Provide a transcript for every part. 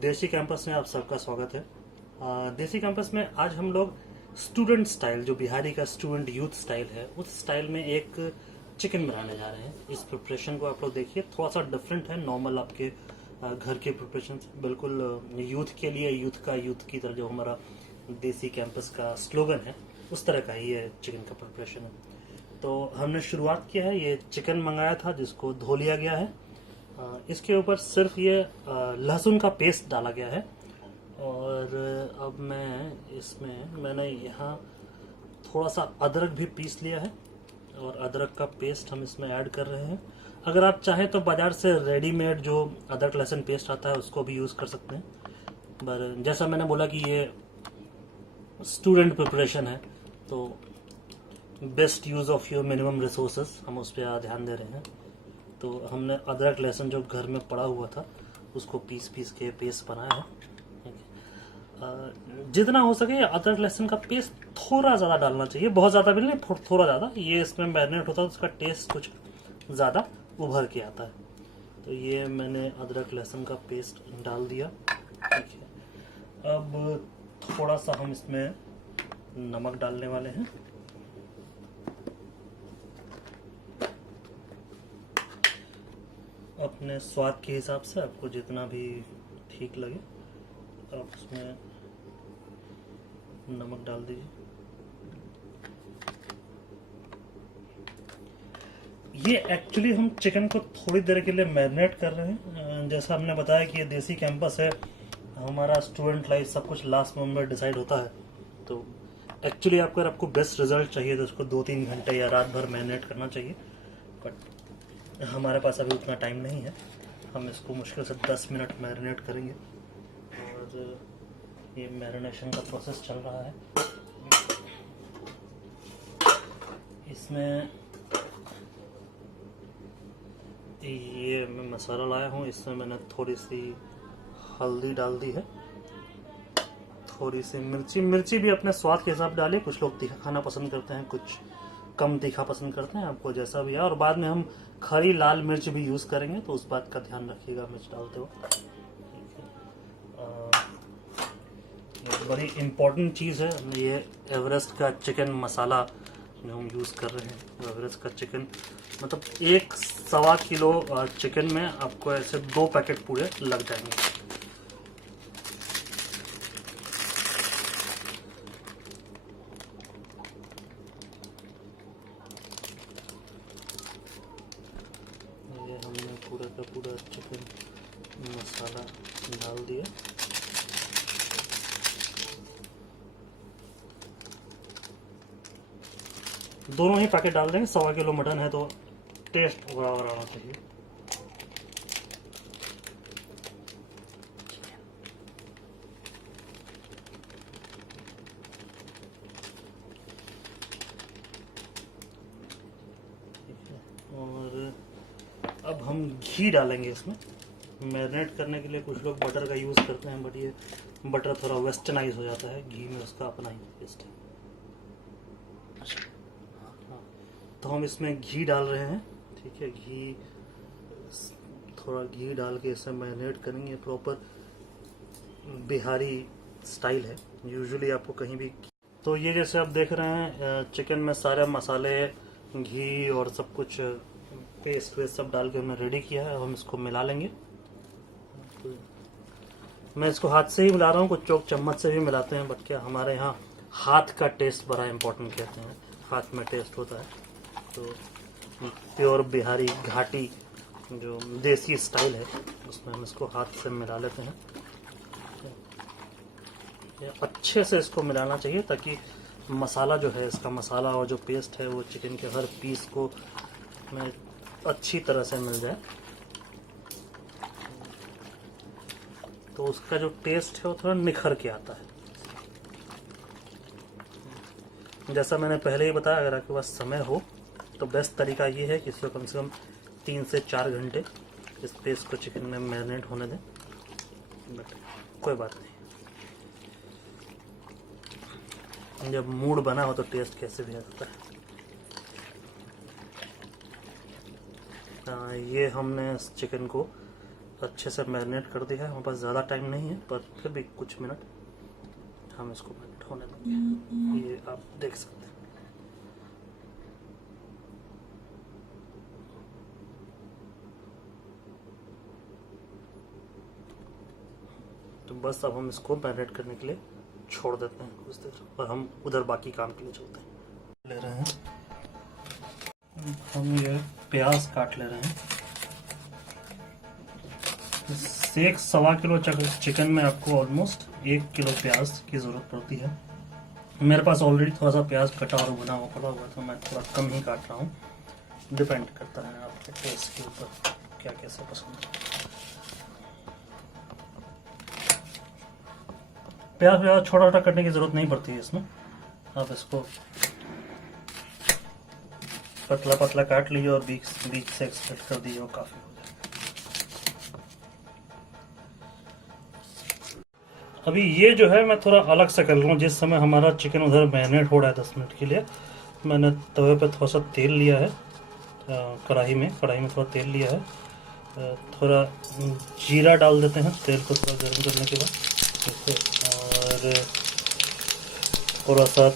देसी कैंपस में आप सबका स्वागत है। देसी कैंपस में आज हम लोग स्टूडेंट स्टाइल, जो बिहारी का स्टूडेंट यूथ स्टाइल है, उस स्टाइल में एक चिकन बनाने जा रहे हैं। इस प्रिपरेशन को आप लोग देखिए, थोड़ा सा डिफरेंट है नॉर्मल आपके घर के प्रिपरेशन से। बिल्कुल यूथ के लिए, यूथ की तरह जो हमारा देसी कैंपस का स्लोगन है, उस तरह का ही ये चिकन का प्रिपरेशन है। तो हमने शुरुआत किया है, ये चिकन मंगाया था जिसको धो लिया गया है। इसके ऊपर सिर्फ ये लहसुन का पेस्ट डाला गया है। और अब मैंने यहाँ थोड़ा सा अदरक भी पीस लिया है और अदरक का पेस्ट हम इसमें ऐड कर रहे हैं। अगर आप चाहें तो बाजार से रेडीमेड जो अदरक लहसुन पेस्ट आता है उसको भी यूज़ कर सकते हैं। पर जैसा मैंने बोला कि ये स्टूडेंट प्रिपरेशन है, तो best use of your minimum resources, हम उस पर ध्यान दे रहे हैं। तो हमने अदरक लहसुन जो घर में पड़ा हुआ था उसको पीस के पेस्ट बनाया है। जितना हो सके अदरक लहसुन का पेस्ट थोड़ा ज़्यादा डालना चाहिए, बहुत ज़्यादा भी नहीं, थोड़ा ज़्यादा। ये इसमें मैरिनेट होता है तो उसका टेस्ट कुछ ज़्यादा उभर के आता है। तो ये मैंने अदरक लहसुन का पेस्ट डाल दिया। ठीक है, अब थोड़ा सा हम इसमें नमक डालने वाले हैं। अपने स्वाद के हिसाब से आपको जितना भी ठीक लगे आप उसमें नमक डाल दीजिए। ये एक्चुअली हम चिकन को थोड़ी देर के लिए मैरिनेट कर रहे हैं। जैसा हमने बताया कि ये देसी कैंपस है, हमारा स्टूडेंट लाइफ सब कुछ लास्ट मोमेंट में डिसाइड होता है। तो एक्चुअली अगर आपको बेस्ट रिजल्ट चाहिए तो उसको 2-3 घंटे या रात भर मैरिनेट करना चाहिए। बट हमारे पास अभी उतना टाइम नहीं है, हम इसको मुश्किल से 10 मिनट मैरिनेट करेंगे। और ये मैरिनेशन का प्रोसेस चल रहा है। इसमें ये मैं मसाला लाया हूँ, इसमें मैंने थोड़ी सी हल्दी डाल दी है, थोड़ी सी मिर्ची भी अपने स्वाद के हिसाब डालिए। कुछ लोग तीखा खाना पसंद करते हैं, कुछ कम तीखा पसंद करते हैं, आपको जैसा भी है। और बाद में हम खरी लाल मिर्च भी यूज़ करेंगे, तो उस बात का ध्यान रखिएगा मिर्च डालते वक्त। बड़ी इम्पोर्टेंट चीज़ है, ये एवरेस्ट का चिकन मसाला जो हम यूज़ कर रहे हैं। एवरेस्ट का चिकन मतलब 1-1.25 किलो चिकन में आपको ऐसे 2 पैकेट पूरे लग जाएंगे। ये हमने पूरा का पूरा चिकन मसाला डाल दिया। दोनों ही पैकेट डाल देंगे, 1.25 किलो मटन है तो टेस्ट बराबर आना चाहिए। और अब हम घी डालेंगे इसमें। मैरिनेट करने के लिए कुछ लोग बटर का यूज़ करते हैं, बट ये बटर थोड़ा वेस्टर्नाइज हो जाता है, घी में उसका अपना ही टेस्ट है। तो हम इसमें घी डाल रहे हैं। ठीक है, थोड़ा घी डाल के इसे मैरिनेट करेंगे। प्रॉपर बिहारी स्टाइल है, यूजुअली आपको कहीं भी। तो ये जैसे आप देख रहे हैं, चिकन में सारे मसाले, घी और सब कुछ पेस्ट वेस्ट सब डाल के हमने रेडी किया है। अब हम इसको मिला लेंगे। तो मैं इसको हाथ से ही मिला रहा हूँ, कुछ लोग चम्मच से भी मिलाते हैं, बट क्या हमारे यहाँ हाथ का टेस्ट बड़ा इम्पोर्टेंट कहते हैं, हाथ में टेस्ट होता है। तो प्योर बिहारी घाटी जो देसी स्टाइल है, उसमें हम इसको हाथ से मिला लेते हैं। अच्छे से इसको मिलाना चाहिए ताकि मसाला जो है, इसका मसाला और जो पेस्ट है वो चिकन के हर पीस को में अच्छी तरह से मिल जाए। तो उसका जो टेस्ट है वो थोड़ा निखर के आता है। जैसा मैंने पहले ही बताया, अगर आपके पास समय हो तो बेस्ट तरीका ये है कि इसको कम से कम 3 से 4 घंटे इस पेस्ट को चिकन में मैरिनेट होने दें। बट कोई बात नहीं, जब मूड बना हो तो टेस्ट कैसे भी आ जाता है। ये हमने चिकन को अच्छे से मैरिनेट कर दिया है। हमारे पास ज़्यादा टाइम नहीं है, पर फिर भी कुछ मिनट हम इसको मैरिनेट होने देंगे। ये आप देख सकते हैं। तो बस अब हम इसको मैरिनेट करने के लिए छोड़ देते हैं कुछ देर, और हम उधर बाकी काम के लिए चलते हैं। ले रहे हैं हम ये प्याज काट ले रहे हैं। एक 1.25 किलो चिकन में आपको ऑलमोस्ट 1 किलो प्याज की ज़रूरत पड़ती है। मेरे पास ऑलरेडी थोड़ा सा प्याज कटा और भुना हुआ पड़ा हुआ, तो मैं थोड़ा कम ही काट रहा हूँ। डिपेंड करता है आपके टेस्ट के ऊपर क्या कैसे पसंद है। प्याज छोटा छोटा कटने की ज़रूरत नहीं पड़ती है इसमें। आप इसको पतला पतला काट लीजिए और बीच से एक्सट्रैक्ट कर दीजिए, वो काफ़ी हो जाएगा। अभी ये जो है मैं थोड़ा अलग से कर रहा हूँ। जिस समय हमारा चिकन उधर मैरिनेट हो रहा है 10 मिनट के लिए, मैंने तवे पे थोड़ा सा तेल लिया है, कढ़ाई में थोड़ा तेल लिया है। थोड़ा जीरा डाल देते हैं तेल को थोड़ा गर्म करने के बाद, और थोड़ा सा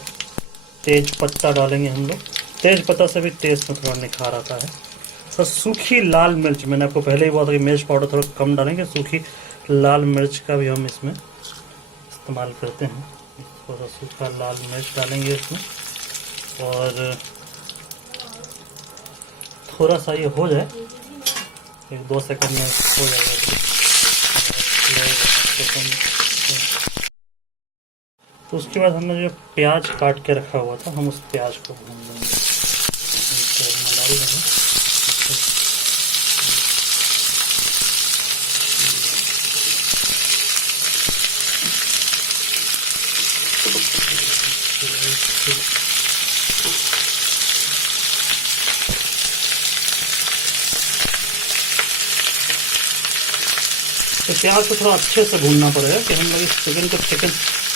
तेज पत्ता डालेंगे हम लोग। तेज पत्ता से भी टेस्ट में थोड़ा निखार आता है। तो सूखी लाल मिर्च, मैंने आपको पहले ही बोला था कि मिर्च पाउडर थोड़ा कम डालेंगे। सूखी लाल मिर्च का भी हम इसमें इस्तेमाल करते हैं। थोड़ा सूखा लाल मिर्च डालेंगे इसमें, और थोड़ा सा ये हो जाए, 1-2 सेकंड में हो जाएगा। तो उसके बाद हमने जो प्याज काट के रखा हुआ था, हम उस प्याज को भून लेंगे, तेल में डाल देंगे। तो प्याज को थोड़ा अच्छे से भूनना पड़ेगा, कि हम लोग इस चिकन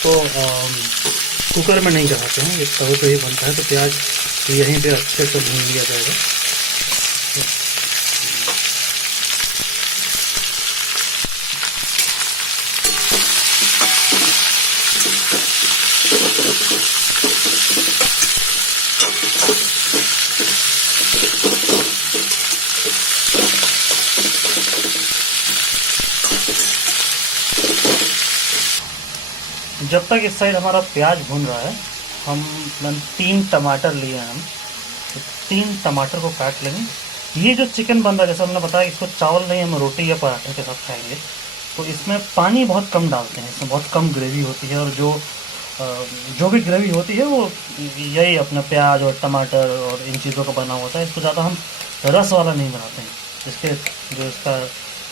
को कुकर में नहीं चढ़ाते हैं, ये तवे पे ही बनता है। तो प्याज यहीं पे अच्छे से भून लिया जाएगा। जब तक इस साइड हमारा प्याज भून रहा है, मैंने 3 टमाटर लिए हैं हम, तो 3 टमाटर को काट लेंगे। ये जो चिकन बन रहा है, जैसे हमने बताया, इसको चावल नहीं, हम रोटी या पराठे के साथ खाएंगे, तो इसमें पानी बहुत कम डालते हैं। इसमें बहुत कम ग्रेवी होती है, और जो भी ग्रेवी होती है वो यही अपना प्याज और टमाटर और इन चीज़ों का बना होता है। इसको ज़्यादा हम रस वाला नहीं बनाते हैं। इसका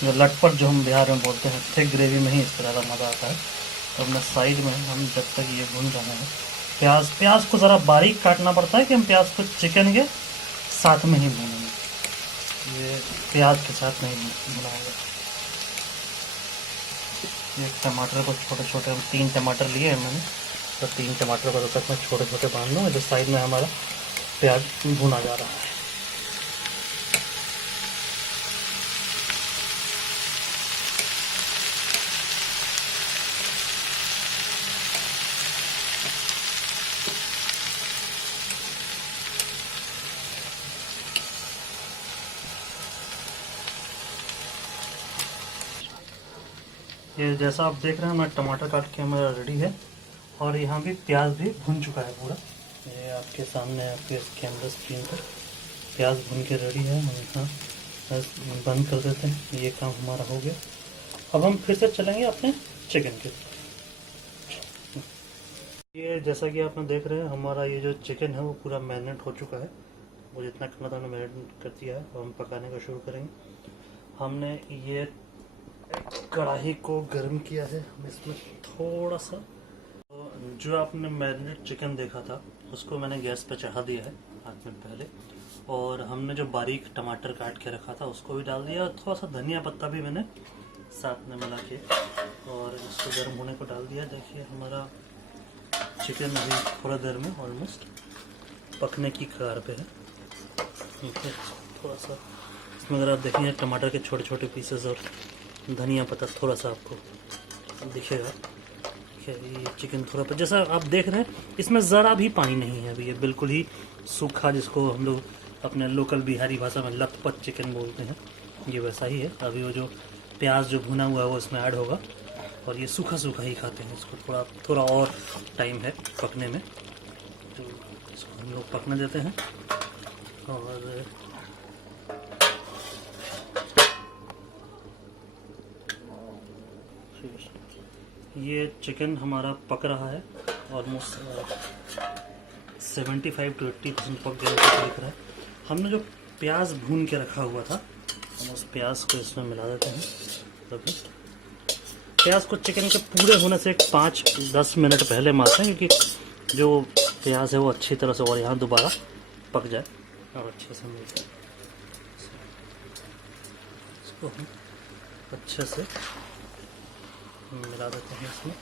जो लटपट जो हम बिहार में बोलते हैं, थिक ग्रेवी में ही इसका ज़्यादा मज़ा आता है। तो अपना साइड में हम जब तक ये भून रहे हैं, प्याज को ज़रा बारीक काटना पड़ता है, कि हम प्याज को चिकन के साथ में ही भूनेंगे, ये प्याज के साथ नहीं भुनाएंगे। एक टमाटर को छोटे छोटे, हम 3 टमाटर लिए हैं मैंने, तो 3 टमाटर को तब तक मैं छोटे छोटे बांध लूँगा। जो साइड में हमारा प्याज भुना जा रहा है। ये जैसा आप देख रहे हैं, मैं टमाटर काट के हमारा रेडी है, और यहाँ भी प्याज भी भुन चुका है पूरा। ये आपके सामने, आपके कैमरा स्क्रीन पर प्याज भुन के रेडी है। हम यहाँ बस बंद कर देते हैं, ये काम हमारा हो गया। अब हम फिर से चलेंगे अपने चिकन के। ये जैसा कि आप देख रहे हैं, हमारा ये जो चिकन है वो पूरा मैरिनेट हो चुका है। वो जितना खाना था हमने मैरिनेट कर दिया है। अब हम पकाने का शुरू करेंगे। हमने ये कढ़ाई को गर्म किया है, हम इसमें थोड़ा सा, जो आपने मैरिनेट चिकन देखा था उसको मैंने गैस पे चढ़ा दिया है 5 मिनट पहले, और हमने जो बारीक टमाटर काट के रखा था उसको भी डाल दिया, और थोड़ा सा धनिया पत्ता भी मैंने साथ में मिला के, और इसको गर्म होने को डाल दिया। देखिए हमारा चिकन अभी थोड़ा देर में ऑलमोस्ट पकने की कगार पे है। थोड़ा सा इसमें अगर आप देखेंगे टमाटर के छोटे छोटे पीसेस और धनिया पत्ता थोड़ा सा आपको दिखेगा। ये चिकन थोड़ा पर जैसा आप देख रहे हैं इसमें ज़रा भी पानी नहीं है अभी, ये बिल्कुल ही सूखा, जिसको हम लोग अपने लोकल बिहारी भाषा में लथपथ चिकन बोलते हैं, ये वैसा ही है। अभी वो जो प्याज जो भुना हुआ है वो इसमें ऐड होगा और ये सूखा सूखा ही खाते हैं इसको, थोड़ा और टाइम है पकने में, तो इसको हम लोग पकने देते हैं। और ये चिकन हमारा पक रहा है, ऑलमोस्ट 75 to 80% पक गया दिख रहा है। हमने जो प्याज भून के रखा हुआ था हम उस प्याज को इसमें मिला देते हैं। तो प्याज को चिकन के पूरे होने से 5-10 मिनट पहले मारते हैं, क्योंकि जो प्याज है वो अच्छी तरह से और यहाँ दोबारा पक जाए और अच्छे से मिल जाए। इसको हम अच्छे से मिला देते हैं इसमें।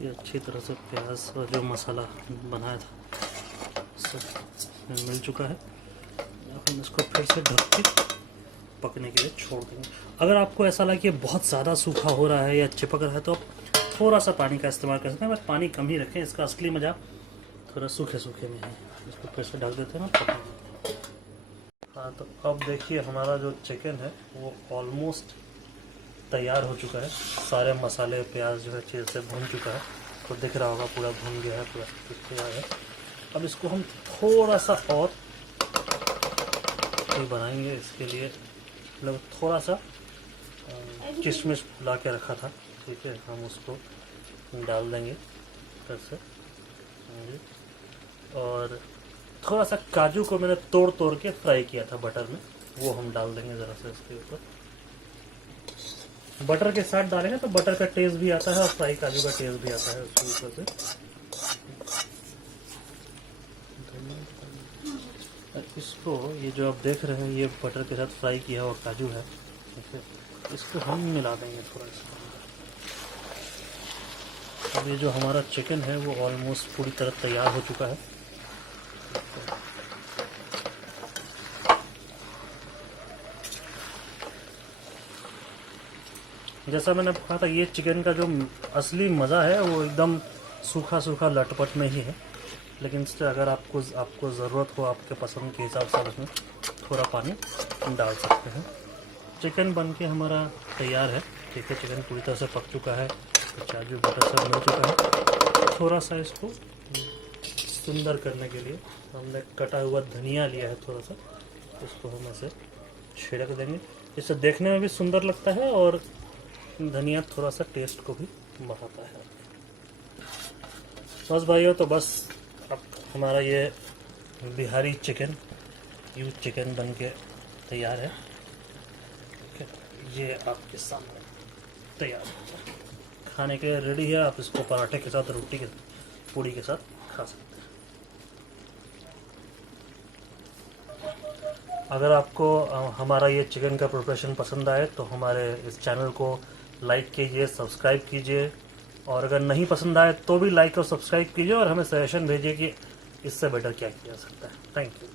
ये अच्छी तरह से प्याज और जो मसाला बनाया था सब मिल चुका है। हम इसको फिर से ढक के पकने के लिए छोड़ देंगे। अगर आपको ऐसा लगे कि बहुत ज़्यादा सूखा हो रहा है या चिपक रहा है तो आप थोड़ा सा पानी का इस्तेमाल कर सकते हैं, बस पानी कम ही रखें, इसका असली मज़ा थोड़ा सूखे सूखे में है। इसको फिर से ढक देते हैं ना पकने। हाँ, तो अब देखिए हमारा जो चिकन है वो ऑलमोस्ट तैयार हो चुका है। सारे मसाले प्याज जो है अच्छे से भून चुका है, तो दिख रहा होगा पूरा भून गया है, पूरा तैयार है। अब इसको हम थोड़ा सा और बनाएंगे। इसके लिए मतलब थोड़ा सा किशमिश ला के रखा था, ठीक है, हम उसको डाल देंगे फिर से। और थोड़ा सा काजू को मैंने तोड़ तोड़ के फ्राई किया था बटर में, वो हम डाल देंगे ज़रा सा इसके ऊपर। बटर के साथ डालेंगे तो बटर का टेस्ट भी आता है और फ्राई काजू का टेस्ट भी आता है उसके ऊपर से। इसको ये जो आप देख रहे हैं ये बटर के साथ फ्राई किया हुआ काजू है, ठीक है, इसको हम मिला देंगे थोड़ा सा। अब ये जो हमारा चिकन है वो ऑलमोस्ट पूरी तरह तैयार हो चुका है। जैसा मैंने कहा था ये चिकन का जो असली मज़ा है वो एकदम सूखा सूखा लटपट में ही है, लेकिन इससे अगर आपको ज़रूरत हो आपके पसंद के हिसाब से उसमें थोड़ा पानी डाल सकते हैं। चिकन बन के हमारा तैयार है, ठीक है, चिकन पूरी तरह से पक चुका है, काजू बटर सब मिल चुका है। थोड़ा सा इसको सुंदर करने के लिए हमने कटा हुआ धनिया लिया है थोड़ा सा, इसको हम ऐसे छिड़क देंगे, इससे देखने में भी सुंदर लगता है और धनिया थोड़ा सा टेस्ट को भी बढ़ाता है। बस भाइयों, तो बस अब हमारा ये बिहारी चिकन यूथ चिकन बन के तैयार है। ये आपके सामने तैयार है, खाने के लिए रेडी है। आप इसको पराठे के साथ, रोटी के पूड़ी के साथ खा सकते हैं। अगर आपको हमारा ये चिकन का प्रिपरेशन पसंद आए तो हमारे इस चैनल को लाइक कीजिए, सब्सक्राइब कीजिए, और अगर नहीं पसंद आए तो भी लाइक और सब्सक्राइब कीजिए और हमें सजेशन भेजिए कि इससे बेटर क्या किया जा सकता है। Thank you.